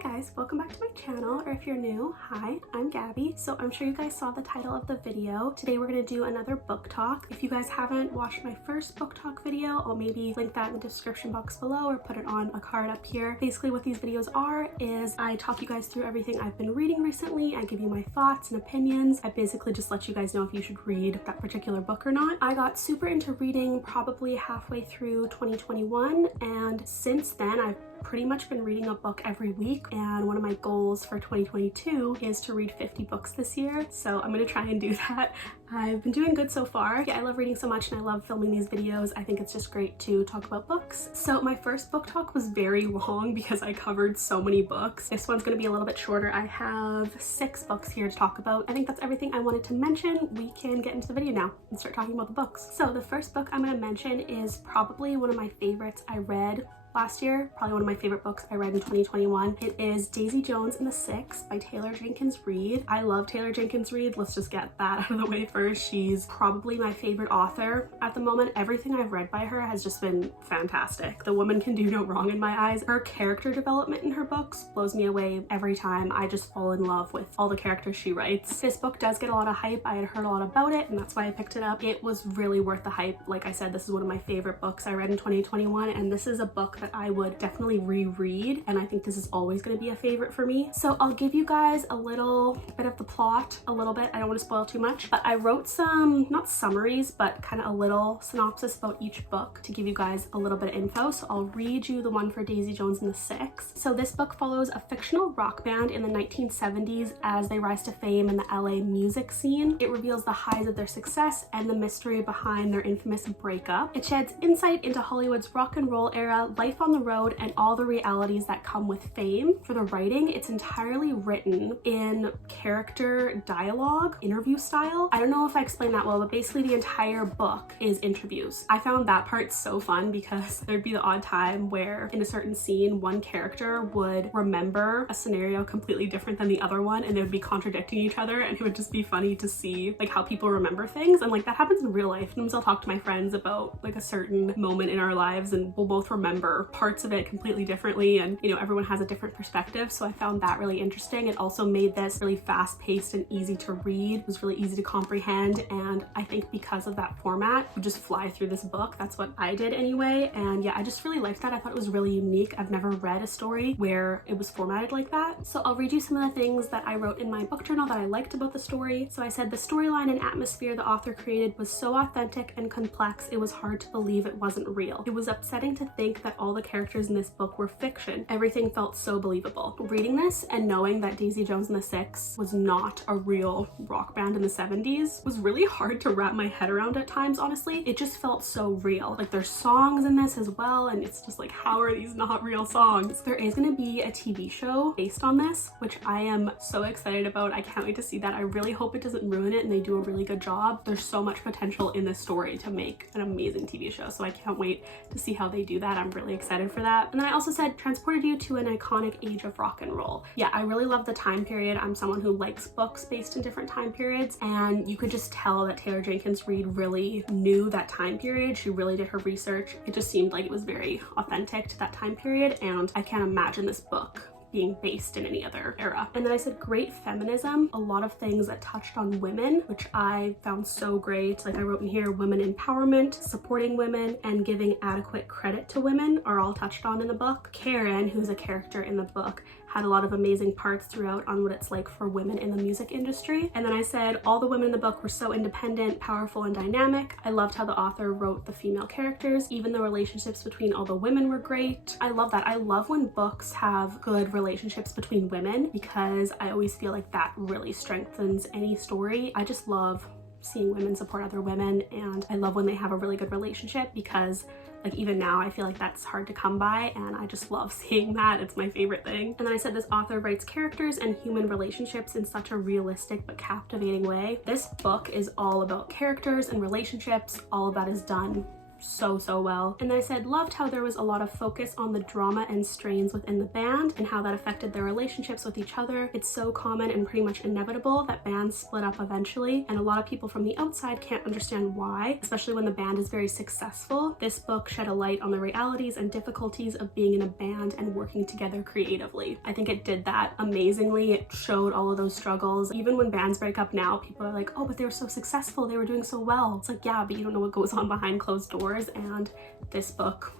Hi guys, welcome back to my channel, or if you're new, hi, I'm Gabby. So I'm sure you guys saw the title of the video. Today we're going to do another book talk. If you guys haven't watched my first book talk video, I'll maybe link that in the description box below or put it on a card up here. Basically what these videos are is I talk you guys through everything I've been reading recently. I give you my thoughts and opinions. I basically just let you guys know if you should read that particular book or not. I got super into reading probably halfway through 2021, and since then I've pretty much been reading a book every week, and one of my goals for 2022 is to read 50 books this year, so I'm gonna try and do that. I've been doing good so far. Yeah, I love reading so much and I love filming these videos. I think it's just great to talk about books. So my first book talk was very long because I covered so many books. This one's gonna be a little bit shorter. I have 6 books here to talk about. I think that's everything I wanted to mention. We can get into the video now and start talking about the books. So the first book I'm gonna mention is probably one of my favorites I read last year, probably one of my favorite books I read in 2021. It is Daisy Jones and the Six by Taylor Jenkins Reid. I love Taylor Jenkins Reid. Let's just get that out of the way first. She's probably my favorite author at the moment. Everything I've read by her has just been fantastic. The woman can do no wrong in my eyes. Her character development in her books blows me away every time. I just fall in love with all the characters she writes. This book does get a lot of hype. I had heard a lot about it and that's why I picked it up. It was really worth the hype. Like I said, this is one of my favorite books I read in 2021, and this is a book that I would definitely reread, and I think this is always going to be a favorite for me. So I'll give you guys a little bit of the plot, a little bit. I don't want to spoil too much, but I wrote some, not summaries, but kind of a little synopsis about each book to give you guys a little bit of info. So I'll read you the one for Daisy Jones and the Six. So this book follows a fictional rock band in the 1970s as they rise to fame in the LA music scene. It reveals the highs of their success and the mystery behind their infamous breakup. It sheds insight into Hollywood's rock and roll era, life on the road, and all the realities that come with fame. For the writing, it's entirely written in character dialogue, interview style. I don't know if I explained that well, but basically the entire book is interviews. I found that part so fun because there'd be the odd time where in a certain scene, one character would remember a scenario completely different than the other one, and they would be contradicting each other, and it would just be funny to see like how people remember things. And like that happens in real life. Sometimes I'll talk to my friends about like a certain moment in our lives and we'll both remember parts of it completely differently, and you know, everyone has a different perspective. So I found that really interesting. It also made this really fast-paced and easy to read. It was really easy to comprehend, and I think because of that format, you just fly through this book. That's what I did anyway, and yeah, I just really liked that. I thought it was really unique. I've never read a story where it was formatted like that. So I'll read you some of the things that I wrote in my book journal that I liked about the story. So I said, the storyline and atmosphere the author created was so authentic and complex, it was hard to believe it wasn't real. It was upsetting to think that all the characters in this book were fiction. Everything felt so believable. Reading this and knowing that Daisy Jones and the Six was not a real rock band in the 70s was really hard to wrap my head around at times, honestly. It just felt so real. Like there's songs in this as well, and it's just like, how are these not real songs? There is going to be a TV show based on this, which I am so excited about. I can't wait to see that. I really hope it doesn't ruin it and they do a really good job. There's so much potential in this story to make an amazing TV show, so I can't wait to see how they do that. I'm really excited for that. And then I also said, transported you to an iconic age of rock and roll. Yeah, I really love the time period. I'm someone who likes books based in different time periods, and you could just tell that Taylor Jenkins Reid really knew that time period. She really did her research. It just seemed like it was very authentic to that time period, and I can't imagine this book being based in any other era. And then I said great feminism, a lot of things that touched on women, which I found so great. Like I wrote in here, women empowerment, supporting women, and giving adequate credit to women are all touched on in the book. Karen, who's a character in the book, had a lot of amazing parts throughout on what it's like for women in the music industry. And then I said all the women in the book were so independent, powerful, and dynamic. I loved how the author wrote the female characters. Even the relationships between all the women were great. I love that. I love when books have good relationships between women because I always feel like that really strengthens any story. I just love seeing women support other women, and I love when they have a really good relationship because like even now I feel like that's hard to come by, and I just love seeing that. It's my favorite thing. And then I said this author writes characters and human relationships in such a realistic but captivating way. This book is all about characters and relationships. All of that is done so well. And then I said, loved how there was a lot of focus on the drama and strains within the band and how that affected their relationships with each other. It's so common and pretty much inevitable that bands split up eventually, and a lot of people from the outside can't understand why, especially when the band is very successful. This book shed a light on the realities and difficulties of being in a band and working together creatively. I think it did that amazingly. It showed all of those struggles. Even when bands break up now, people are like, oh, but they were so successful, they were doing so well. It's like, yeah, but you don't know what goes on behind closed doors, and this book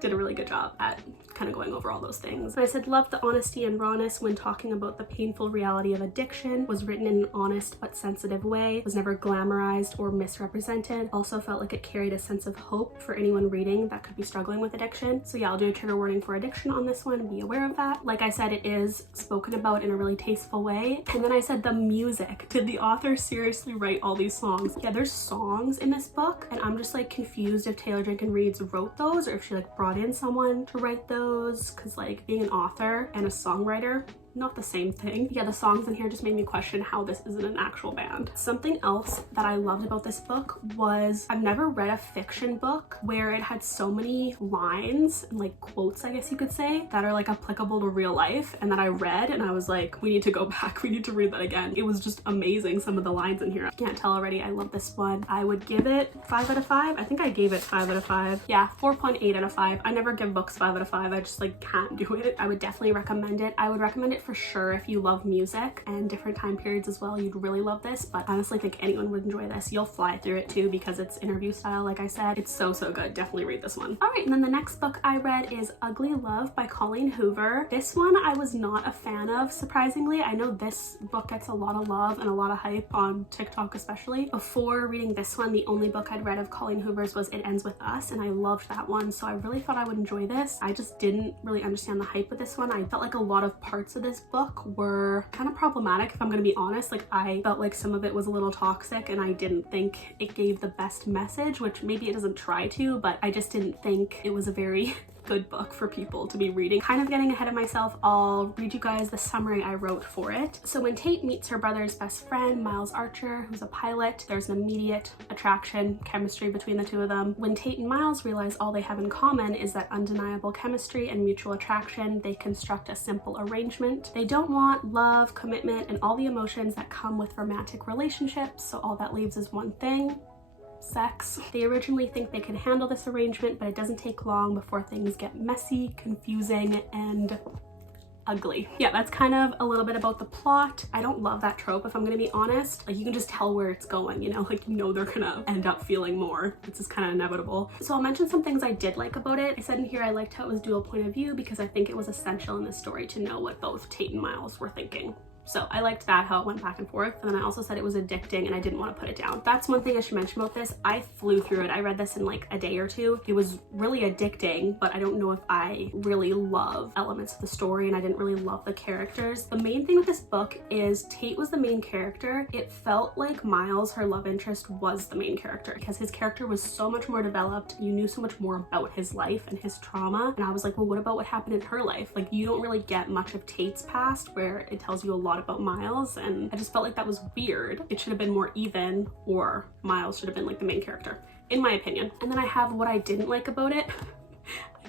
did a really good job at kind of going over all those things. And I said, loved the honesty and rawness when talking about the painful reality of addiction. Was written in an honest but sensitive way, was never glamorized or misrepresented. Also felt like it carried a sense of hope for anyone reading that could be struggling with addiction. So yeah, I'll do a trigger warning for addiction on this one, be aware of that. Like I said, it is spoken about in a really tasteful way. And then I said the music. Did the author seriously write all these songs? Yeah, there's songs in this book, and I'm just like confused if Taylor Jenkins Reid wrote those or if she like brought in someone to write those, because like being an author and a songwriter, not the same thing. Yeah, the songs in here just made me question how this isn't an actual band. Something else that I loved about this book was I've never read a fiction book where it had so many lines and like quotes, I guess you could say, that are like applicable to real life and that I read and I was like, we need to go back, we need to read that again. It was just amazing, some of the lines in here. I can't tell already, I love this one. I would give it 5 out of 5. I think I gave it 5 out of 5. Yeah, 4.8 out of 5. I never give books 5 out of 5. I just like can't do it. I would definitely recommend it. I would recommend it for sure if you love music and different time periods as well. You'd really love this, but honestly, I think anyone would enjoy this. You'll fly through it too because it's interview style. Like I said, it's so good. Definitely read this one. All right, and then the next book I read is Ugly Love by Colleen Hoover. This one I was not a fan of, surprisingly. I know this book gets a lot of love and a lot of hype on TikTok especially. Before reading this one, the only book I'd read of Colleen Hoover's was It Ends With Us, and I loved that one, so I really thought I would enjoy this. I just didn't really understand the hype with this one. I felt like a lot of parts of this book were kind of problematic, if I'm gonna be honest. Like I felt like some of it was a little toxic and I didn't think it gave the best message, which maybe it doesn't try to, but I just didn't think it was a very good book for people to be reading. Kind of getting ahead of myself, I'll read you guys the summary I wrote for it. So when Tate meets her brother's best friend, Miles Archer, who's a pilot, there's an immediate attraction, chemistry between the two of them. When Tate and Miles realize all they have in common is that undeniable chemistry and mutual attraction, they construct a simple arrangement. They don't want love, commitment, and all the emotions that come with romantic relationships, so all that leaves is one thing: sex. They originally think they can handle this arrangement, but it doesn't take long before things get messy, confusing, and ugly. Yeah, that's kind of a little bit about the plot. I don't love that trope, if I'm gonna be honest. Like you can just tell where it's going, you know, like you know they're gonna end up feeling more. It's just kind of inevitable. So I'll mention some things I did like about it. I said in here I liked how it was dual point of view because I think it was essential in the story to know what both Tate and Miles were thinking. So I liked that, how it went back and forth. And then I also said it was addicting and I didn't want to put it down. That's one thing I should mention about this. I flew through it. I read this in like a day or two. It was really addicting, but I don't know if I really love elements of the story and I didn't really love the characters. The main thing with this book is Tate was the main character. It felt like Miles, her love interest, was the main character because his character was so much more developed. You knew so much more about his life and his trauma. And I was like, well, what about what happened in her life? Like you don't really get much of Tate's past where it tells you a lot about Miles, and I just felt like that was weird. It should have been more even, or Miles should have been like the main character, in my opinion. And then I have what I didn't like about it.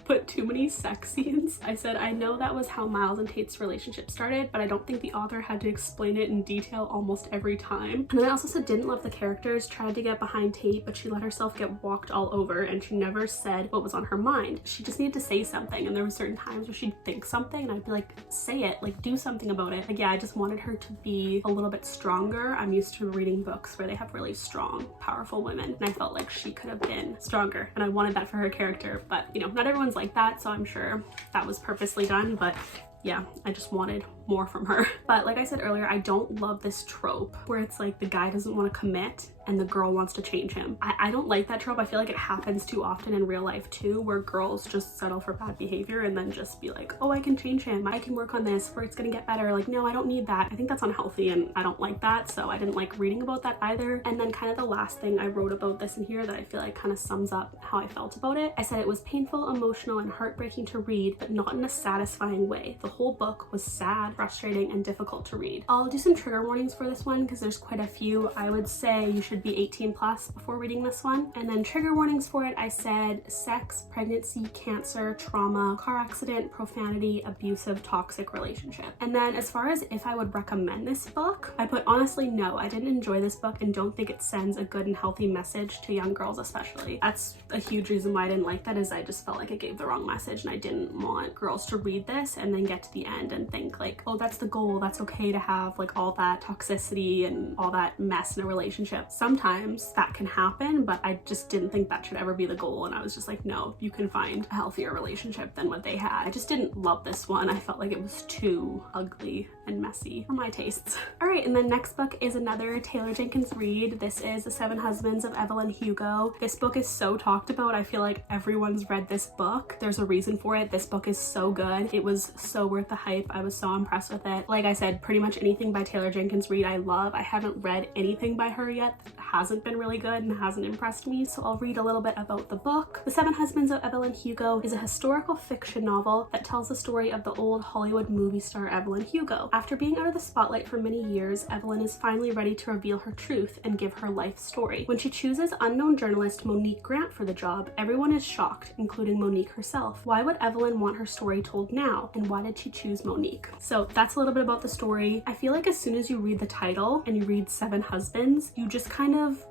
Put too many sex scenes. I said, I know that was how Miles and Tate's relationship started, but I don't think the author had to explain it in detail almost every time. And then I also said didn't love the characters, tried to get behind Tate, but she let herself get walked all over and she never said what was on her mind. She just needed to say something, and there were certain times where she'd think something and I'd be like, say it, like do something about it. Like yeah, I just wanted her to be a little bit stronger. I'm used to reading books where they have really strong, powerful women, and I felt like she could have been stronger, and I wanted that for her character, but you know, not everyone's like that, so I'm sure that was purposely done, but yeah, I just wanted more from her. But like I said earlier, I don't love this trope where it's like the guy doesn't want to commit and the girl wants to change him. I don't like that trope. I feel like it happens too often in real life too, where girls just settle for bad behavior and then just be like, oh, I can change him, I can work on this, or it's gonna get better. Like, no, I don't need that. I think that's unhealthy and I don't like that, so I didn't like reading about that either. And then kind of the last thing I wrote about this in here that I feel like kind of sums up how I felt about it. I said it was painful, emotional, and heartbreaking to read, but not in a satisfying way. the whole book was sad, frustrating, and difficult to read. I'll do some trigger warnings for this one because there's quite a few. I would say you should be 18 plus before reading this one. And then trigger warnings for it, I said sex, pregnancy, cancer, trauma, car accident, profanity, abusive, toxic relationship. And then as far as if I would recommend this book, I put honestly no. I didn't enjoy this book and don't think it sends a good and healthy message to young girls especially. That's a huge reason why I didn't like that, is I just felt like it gave the wrong message, and I didn't want girls to read this and then get to the end and think like, oh, that's the goal, that's okay to have like all that toxicity and all that mess in a relationship. Sometimes that can happen, but I just didn't think that should ever be the goal, and I was just like, no, you can find a healthier relationship than what they had. I just didn't love this one. I felt like it was too ugly and messy for my tastes. All right, and then next book is another Taylor Jenkins read. This is The 7 Husbands of Evelyn Hugo. This book is so talked about. I feel like everyone's read this book. There's a reason for it. This book is so good. It was so worth the hype. I was so impressed with it. Like I said, pretty much anything by Taylor Jenkins Reid I love. I haven't read anything by her yet that hasn't been really good and hasn't impressed me, so I'll read a little bit about the book. The 7 Husbands of Evelyn Hugo is a historical fiction novel that tells the story of the old Hollywood movie star Evelyn Hugo. After being out of the spotlight for many years, Evelyn is finally ready to reveal her truth and give her life story. When she chooses unknown journalist Monique Grant for the job, everyone is shocked, including Monique herself. Why would Evelyn want her story told now, and why did she choose Monique? So that's a little bit about the story. I feel like as soon as you read the title and you read 7 Husbands, you just kind of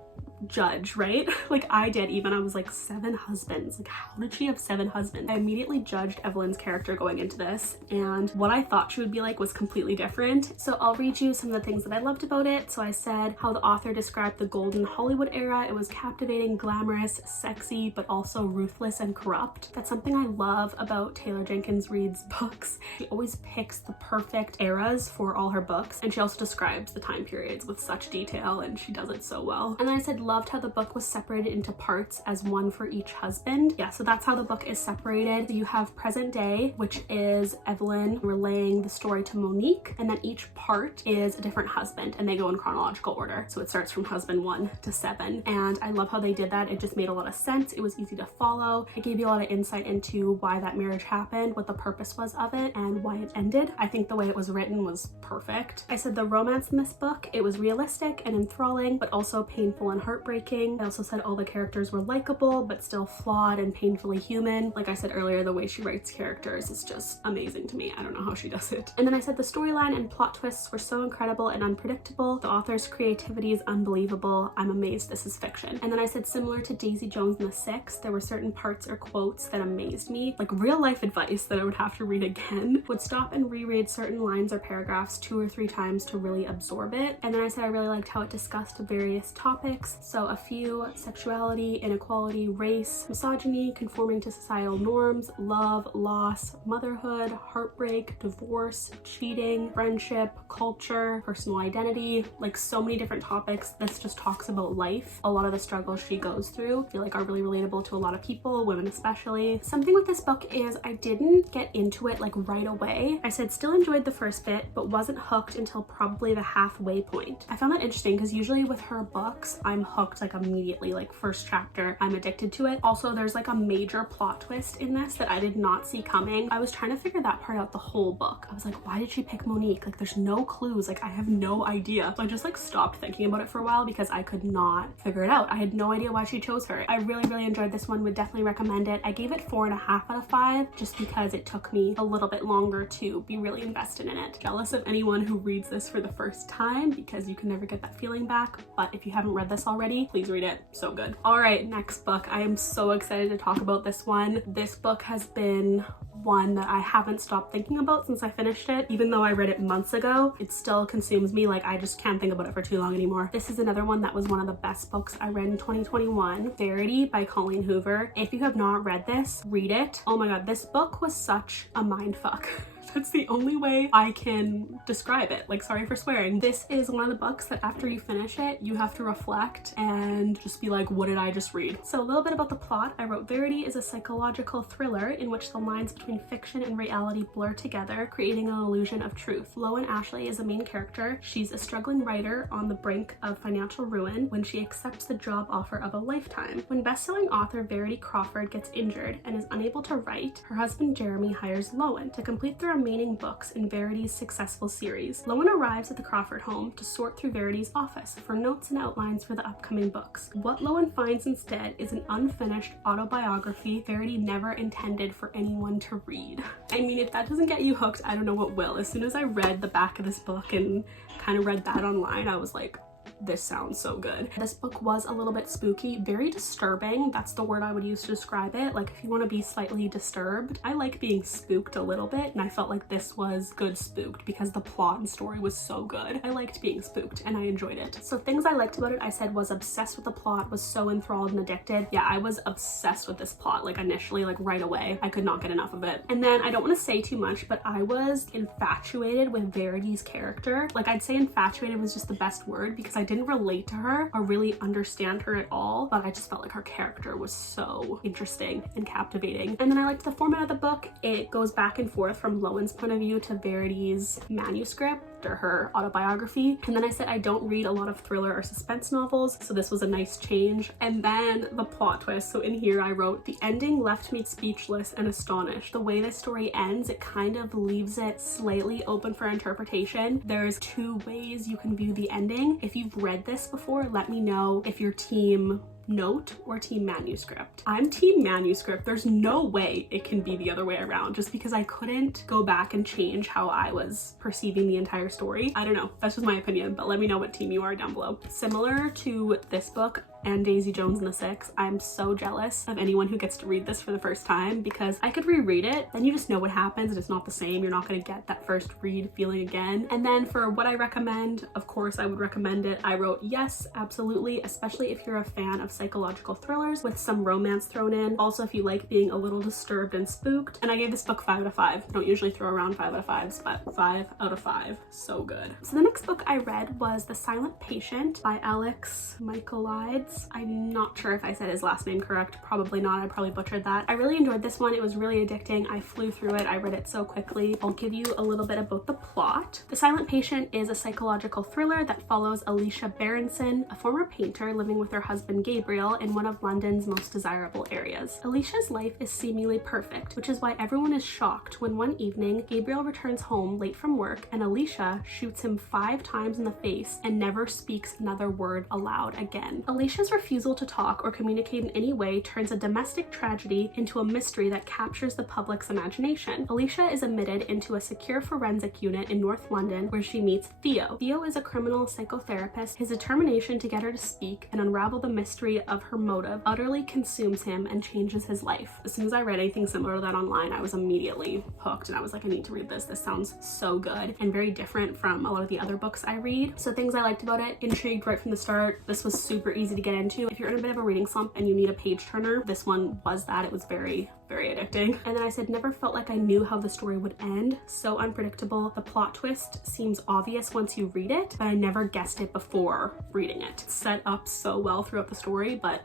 judge, right? Like I did. Even I was like, 7 husbands, like how did she have 7 husbands? I immediately judged Evelyn's character going into this, and what I thought she would be like was completely different. So I'll read you some of the things that I loved about it. So I said how the author described the golden Hollywood era. It was captivating, glamorous, sexy, but also ruthless and corrupt. That's something I love about Taylor Jenkins Reid's books. She always picks the perfect eras for all her books, and she also describes the time periods with such detail, and she does it so well. And then I said loved how the book was separated into parts as one for each husband. Yeah, so that's how the book is separated. You have present day, which is Evelyn relaying the story to Monique, and then each part is a different husband, and they go in chronological order. So it starts from husband 1 to 7, and I love how they did that. It just made a lot of sense. It was easy to follow. It gave you a lot of insight into why that marriage happened, what the purpose was of it, and why it ended. I think the way it was written was perfect. I said the romance in this book, it was realistic and enthralling, but also painful and heartbreaking. I also said all the characters were likable, but still flawed and painfully human. Like I said earlier, the way she writes characters is just amazing to me. I don't know how she does it. And then I said the storyline and plot twists were so incredible and unpredictable. The author's creativity is unbelievable. I'm amazed this is fiction. And then I said similar to Daisy Jones and the Six, there were certain parts or quotes that amazed me, like real life advice that I would have to read again. Would stop and reread certain lines or paragraphs 2 or 3 times to really absorb it. And then I said I really liked how it discussed various topics. So a few: sexuality, inequality, race, misogyny, conforming to societal norms, love, loss, motherhood, heartbreak, divorce, cheating, friendship, culture, personal identity, like so many different topics. This just talks about life. A lot of the struggles she goes through I feel like are really relatable to a lot of people, women especially. Something with this book is I didn't get into it like right away. I said still enjoyed the first bit, but wasn't hooked until probably the halfway point. I found that interesting because usually with her books, I'm hooked like immediately, like first chapter, I'm addicted to it. Also, there's like a major plot twist in this that I did not see coming. I was trying to figure that part out the whole book. I was like, why did she pick Monique? Like there's no clues, like I have no idea. So I just like stopped thinking about it for a while because I could not figure it out. I had no idea why she chose her. I really enjoyed this one, would definitely recommend it. I gave it 4.5 out of 5 just because it took me a little bit longer to be really invested in it. Jealous of anyone who reads this for the first time because you can never get that feeling back, but if you haven't read this already, please read it. So good. All right, next book. I am so excited to talk about this one. This book has been one that I haven't stopped thinking about since I finished it. Even though I read it months ago, it still consumes me. Like I just can't think about it for too long anymore. This is another one that was one of the best books I read in 2021. Verity by Colleen Hoover. If you have not read this, read it. Oh my god, this book was such a mindfuck. That's the only way I can describe it. Like, sorry for swearing. This is one of the books that after you finish it, you have to reflect and just be like, what did I just read? So a little bit about the plot. I wrote Verity is a psychological thriller in which the lines between fiction and reality blur together, creating an illusion of truth. Loan Ashley is the main character. She's a struggling writer on the brink of financial ruin when she accepts the job offer of a lifetime. When best-selling author Verity Crawford gets injured and is unable to write, her husband Jeremy hires Loan to complete the remaining books in Verity's successful series. Lowen arrives at the Crawford home to sort through Verity's office for notes and outlines for the upcoming books. What Lowen finds instead is an unfinished autobiography Verity never intended for anyone to read. I mean, if that doesn't get you hooked, I don't know what will. As soon as I read the back of this book and kind of read that online, I was like, this sounds so good. This book was a little bit spooky, very disturbing. That's the word I would use to describe it. Like, if you want to be slightly disturbed, I like being spooked a little bit, and I felt like this was good spooked because the plot and story was so good. I liked being spooked and I enjoyed it. So things I liked about it, I said was obsessed with the plot, was so enthralled and addicted. Yeah, I was obsessed with this plot, like initially, like right away. I could not get enough of it. And then I don't want to say too much, but I was infatuated with Verity's character. Like, I'd say infatuated was just the best word because I didn't relate to her or really understand her at all, but I just felt like her character was so interesting and captivating. And then I liked the format of the book. It goes back and forth from Lowen's point of view to Verity's manuscript or her autobiography. And then I said I don't read a lot of thriller or suspense novels, so this was a nice change. And then the plot twist. So in here I wrote, the ending left me speechless and astonished. The way this story ends, it kind of leaves it slightly open for interpretation. There's two ways you can view the ending. If you've read this before, let me know if you're team note or team manuscript. I'm team manuscript. There's no way it can be the other way around, just because I couldn't go back and change how I was perceiving the entire story. I don't know, that's just my opinion, but let me know what team you are down below. Similar to this book and Daisy Jones and the Six, I'm so jealous of anyone who gets to read this for the first time, because I could reread it, then you just know what happens and it's not the same. You're not going to get that first read feeling again. And then for what I recommend, of course I would recommend it. I wrote yes, absolutely, especially if you're a fan of psychological thrillers with some romance thrown in. Also, if you like being a little disturbed and spooked. And I gave this book 5 out of 5. I don't usually throw around 5 out of 5s, but 5 out of 5. So good. So the next book I read was The Silent Patient by Michaelides. I'm not sure if I said his last name correct. Probably not. I probably butchered that. I really enjoyed this one. It was really addicting. I flew through it. I read it so quickly. I'll give you a little bit about the plot. The Silent Patient is a psychological thriller that follows Alicia Berenson, a former painter living with her husband Gabriel in one of London's most desirable areas. Alicia's life is seemingly perfect, which is why everyone is shocked when one evening Gabriel returns home late from work and Alicia shoots him 5 times in the face and never speaks another word aloud again. Alicia's refusal to talk or communicate in any way turns a domestic tragedy into a mystery that captures the public's imagination. Alicia is admitted into a secure forensic unit in North London where she meets Theo. Theo is a criminal psychotherapist. His determination to get her to speak and unravel the mystery of her motive utterly consumes him and changes his life. As soon as I read anything similar to that online, I was immediately hooked and I was like, I need to read this. This sounds so good and very different from a lot of the other books I read. So things I liked about it: intrigued right from the start. This was super easy to get into. If you're in a bit of a reading slump and you need a page turner, this one was that. It was very addicting. And then I said never felt like I knew how the story would end. So unpredictable. The plot twist seems obvious once you read it, but I never guessed it before reading it. It's set up so well throughout the story, but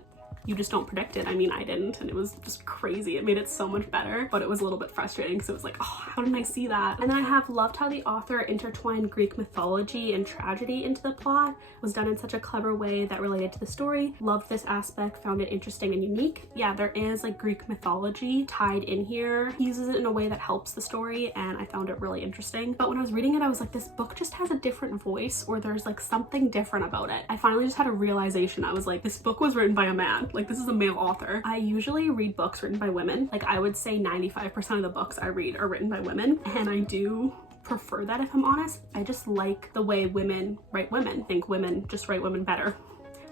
you just don't predict it. I mean, I didn't, and it was just crazy. It made it so much better, but it was a little bit frustrating. So it was like, oh, how didn't I see that? And then I have loved how the author intertwined Greek mythology and tragedy into the plot. It was done in such a clever way that related to the story. Loved this aspect, found it interesting and unique. Yeah, there is like Greek mythology tied in here. He uses it in a way that helps the story, and I found it really interesting. But when I was reading it, I was like, this book just has a different voice, or there's like something different about it. I finally just had a realization. I was like, this book was written by a man. Like, this is a male author. I usually read books written by women. Like, I would say 95% of the books I read are written by women, and I do prefer that, if I'm honest. I just like the way women write women. I think women just write women better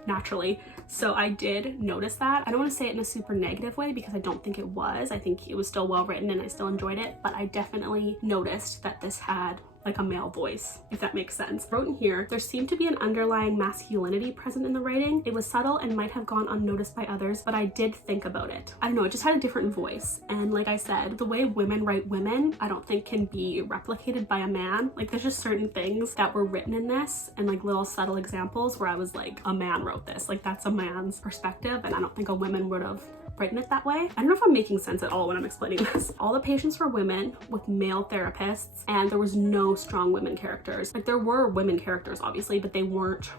naturally. So I did notice that. I don't want to say it in a super negative way because I don't think it was. I think it was still well written and I still enjoyed it, but I definitely noticed that this had like a male voice, if that makes sense. Wrote in here, there seemed to be an underlying masculinity present in the writing. It was subtle and might have gone unnoticed by others, but I did think about it. I don't know, it just had a different voice. And like I said, the way women write women, I don't think can be replicated by a man. Like, there's just certain things that were written in this and like little subtle examples where I was like, a man wrote this. Like, that's a man's perspective, and I don't think a woman would have written it that way. I don't know if I'm making sense at all when I'm explaining this. All the patients were women with male therapists, and there was no strong women characters. Like, there were women characters obviously, but they weren't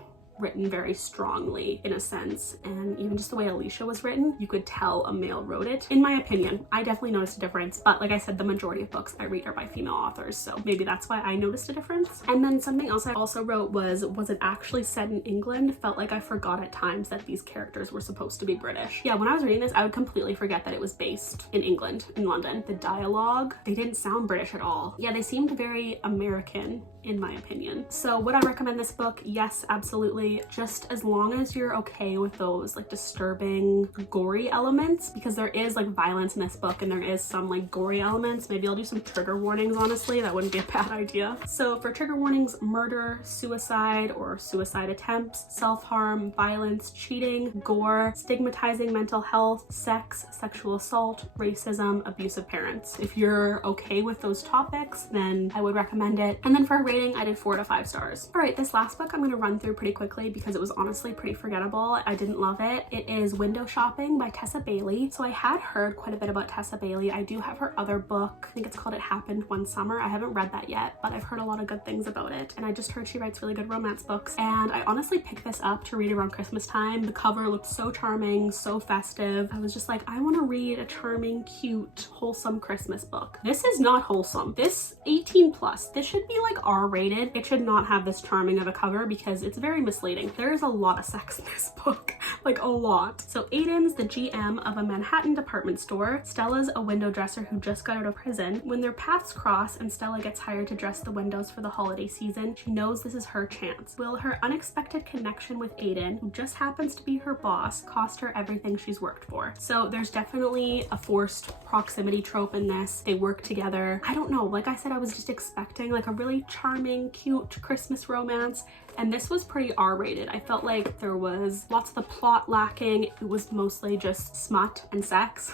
written very strongly in a sense, and even just the way Alicia was written, you could tell a male wrote it. In my opinion, I definitely noticed a difference, but like I said, the majority of books I read are by female authors, so maybe that's why I noticed a difference. And then something else I also wrote was it actually set in England? Felt like I forgot at times that these characters were supposed to be British. Yeah, when I was reading this, I would completely forget that it was based in England, in London. The dialogue, they didn't sound British at all. Yeah, they seemed very American in my opinion. So would I recommend this book? Yes, absolutely. Just as long as you're okay with those like disturbing, gory elements, because there is like violence in this book and there is some like gory elements. Maybe I'll do some trigger warnings, honestly. That wouldn't be a bad idea. So for trigger warnings, murder, suicide or suicide attempts, self-harm, violence, cheating, gore, stigmatizing mental health, sex, sexual assault, racism, abusive parents. If you're okay with those topics, then I would recommend it. And then for rating, I did 4 to 5 stars. All right, this last book I'm going to run through pretty quickly because it was honestly pretty forgettable. I didn't love it. It is Window Shopping by Tessa Bailey. So I had heard quite a bit about Tessa Bailey. I do have her other book. I think it's called It Happened One Summer. I haven't read that yet, but I've heard a lot of good things about it. And I just heard she writes really good romance books. And I honestly picked this up to read around Christmas time. The cover looked so charming, so festive. I was just like, I want to read a charming, cute, wholesome Christmas book. This is not wholesome. This 18 plus. This should be like R-rated. It should not have this charming of a cover because it's very misleading. There's a lot of sex in this book, like a lot. So Aiden's the GM of a Manhattan department store. Stella's a window dresser who just got out of prison. When their paths cross and Stella gets hired to dress the windows for the holiday season, she knows this is her chance. Will her unexpected connection with Aiden, who just happens to be her boss, cost her everything she's worked for? So there's definitely a forced proximity trope in this. They work together. I don't know, like I said, I was just expecting like a really charming, cute Christmas romance, and this was pretty R-rated. I felt like there was lots of the plot lacking. It was mostly just smut and sex.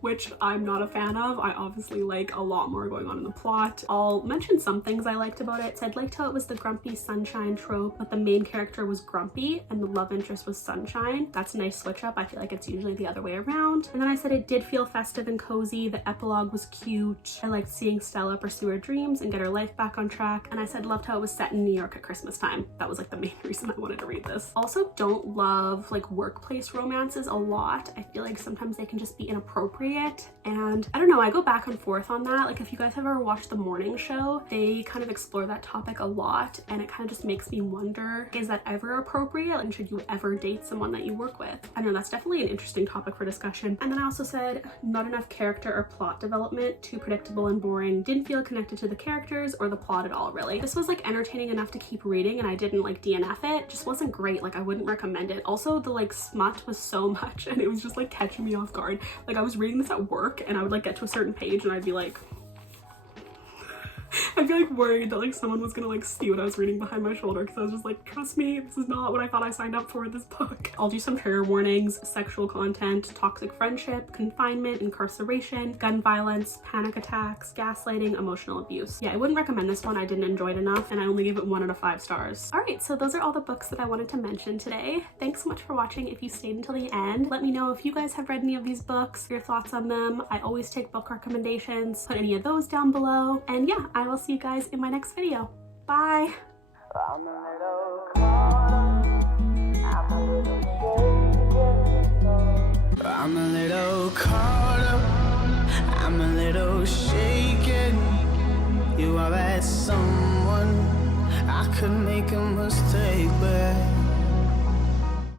Which I'm not a fan of. I obviously like a lot more going on in the plot. I'll mention some things I liked about it. So I liked how it was the grumpy sunshine trope, but the main character was grumpy and the love interest was sunshine. That's a nice switch up. I feel like it's usually the other way around. And then I said it did feel festive and cozy. The epilogue was cute. I liked seeing Stella pursue her dreams and get her life back on track. And I said loved how it was set in New York at Christmas time. That was like the main reason I wanted to read this. Also don't love like workplace romances a lot. I feel like sometimes they can just be inappropriate, and I don't know, I go back and forth on that. Like if you guys have ever watched The Morning Show, they kind of explore that topic a lot, and it kind of just makes me wonder, is that ever appropriate, and should you ever date someone that you work with? I don't know, that's definitely an interesting topic for discussion. And then I also said not enough character or plot development, too predictable and boring, didn't feel connected to the characters or the plot at all really. This was like entertaining enough to keep reading and I didn't like DNF it. Just wasn't great, like I wouldn't recommend it. Also the like smut was so much and it was just like catching me off guard. Like I was reading this at work and I would like get to a certain page and I'd be like worried that like someone was gonna like see what I was reading behind my shoulder, because I was just like, trust me, this is not what I thought I signed up for in this book. I'll do some trigger warnings: sexual content, toxic friendship, confinement, incarceration, gun violence, panic attacks, gaslighting, emotional abuse. Yeah, I wouldn't recommend this one. I didn't enjoy it enough and I only gave it 1 out of 5 stars. All right, so those are all the books that I wanted to mention today. Thanks so much for watching. If you stayed until the end, let me know if you guys have read any of these books, your thoughts on them. I always take book recommendations. Put any of those down below. And yeah, I will see you guys in my next video. Bye. I'm a little caught up, I'm a little shaken. You are that someone, I could make a mistake, but